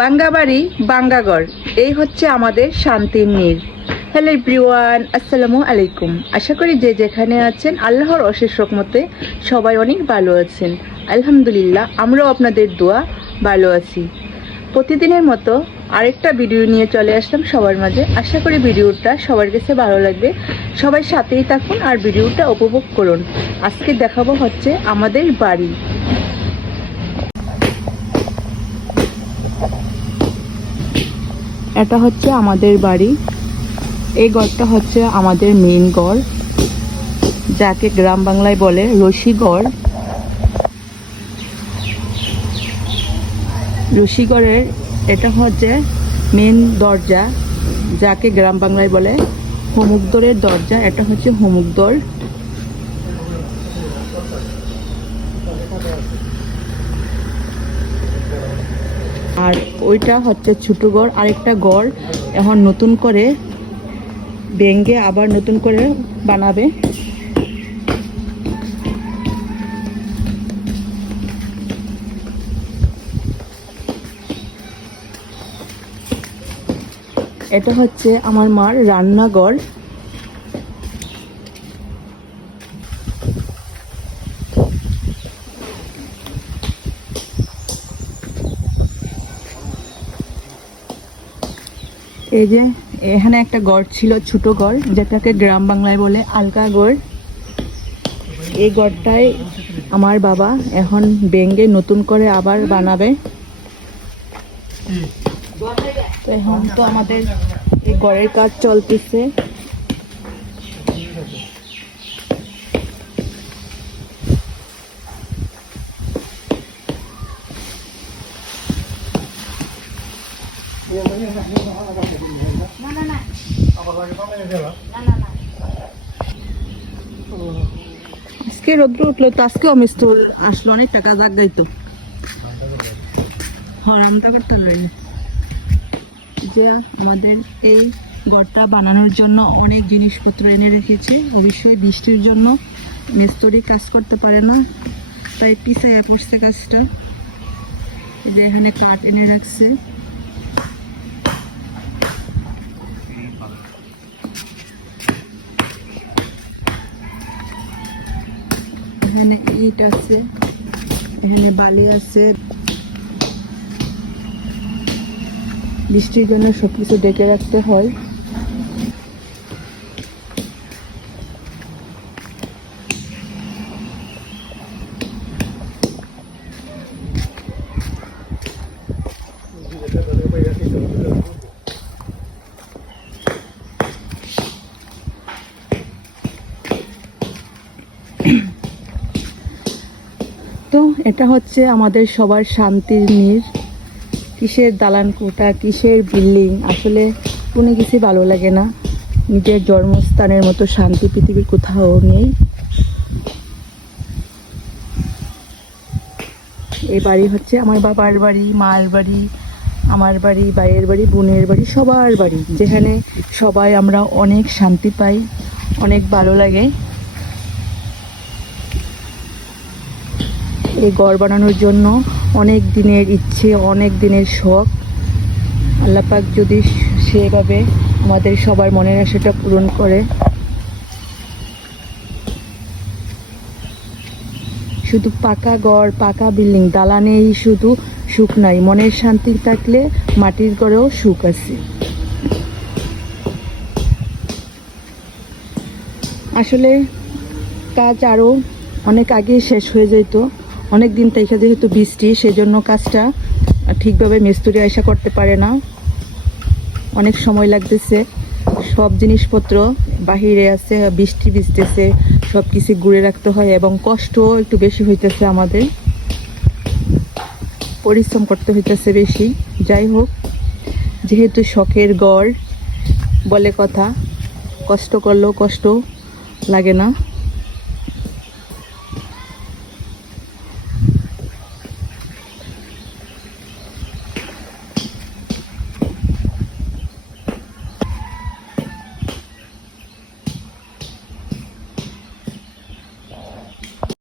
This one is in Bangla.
বাঙ্গাবাড়ি, বাঙ্গাগড়। এই হচ্ছে আমাদের শান্তির নীর। হ্যালো এভরিওয়ান আসসালামু আলাইকুম। আশা করি যে যেখানে আছেন, আল্লাহর অশেষ রকমতে সবাই অনেক ভালো আছেন। আলহামদুলিল্লাহ, আমরাও আপনাদের দোয়া ভালো আছি। প্রতিদিনের মতো আরেকটা ভিডিও নিয়ে চলে আসলাম সবার মাঝে। আশা করি ভিডিওটা সবার কাছে ভালো লাগবে। সবাই সাথেই থাকুন আর ভিডিওটা উপভোগ করুন। আজকে দেখাবো হচ্ছে আমাদের বাড়ি। এটা হচ্ছে আমাদের বাড়ি। এই গড়টা হচ্ছে আমাদের মেইন গড়, যাকে গ্রাম বাংলায় বলে রশিগড় রশিগড়ের এটা হচ্ছে মেন দরজা, যাকে গ্রাম বাংলায় বলে হোমুকদরের দরজা। এটা হচ্ছে হোমুকদর। আর ওইটা হচ্ছে ছোটো গড়, আরেকটা গড় এখন নতুন করে ভেঙ্গে আবার নতুন করে বানাবে। এটা হচ্ছে আমার মার রান্নাঘর এই যে, এখানে একটা গড় ছিল, ছোট গড়, যেটাকে গ্রাম বাংলায় বলে আলকা গড়। এই গড়টাই আমার বাবা এখন বেঙ্গে নতুন করে আবার বানাবে। তো এখন তো আমাদের এই গড়ের কাজ চলতেছে। আজকে রোদ্র উঠল, তো আজকেও আমি স্টোল আসলো, অনেক টাকা জাগ গাইতো। হরামটা করতে পারি যে আমাদের এই ঘরটা বানানোর জন্য অনেক জিনিসপত্র এনে রেখেছে, অবশ্যই বৃষ্টির জন্য মিস্ত্রি কাজ করতে পারে না, তাই পিছাইয়া পড়ছে কাজটা। এখানে কাঠ এনে রাখছে। এখানে ইট আছে এখানে বালি আছে। বৃষ্টির জন্য সবকিছু ডেকে রাখতে হয়। তো এটা হচ্ছে আমাদের সবার শান্তির নীর কিসের দালান কোটা কিসের বিল্ডিং? আসলে কোনো কিছুই ভালো লাগে না। নিজের জন্মস্থানের মতো শান্তি পৃথিবীর কোথাও নেই। এই বাড়ি হচ্ছে আমার বাবার বাড়ি, মার বাড়ি, আমার বাড়ি বাইরের বাড়ি, বোনের বাড়ি, সবার বাড়ি। যেখানে সবাই আমরা অনেক শান্তি পাই, অনেক ভালো লাগে। এই ঘর বানানোর জন্য অনেক দিনের ইচ্ছে, অনেক দিনের শখ। আল্লাপাক যদি সেভাবে আমাদের সবার মনের আশাটা পূরণ করে। শুধু পাকা গড় পাকা বিল্ডিং, দালানেই শুধু সুখ নাই। মনের শান্তি থাকলে মাটির গড়েও সুখ আছে। আসলে কাজ আরও অনেক আগে শেষ হয়ে যেত অনেক দিন থেকে যেহেতু বৃষ্টি, সেজন্য কাজটা ঠিকভাবে মিস্ত্রি আশা করতে পারে না। অনেক সময় লাগতেছে। সব জিনিসপত্র বাহিরে আছে, বৃষ্টি ভিজতেছে সব কিছু ঘুরে রাখতে হয় এবং কষ্ট একটু বেশি হইতেছে আমাদের। পরিশ্রম করতে হইতেছে বেশি। যাই হোক, যেহেতু শখের গড় বলে কথা, কষ্ট করলেও কষ্ট লাগে না।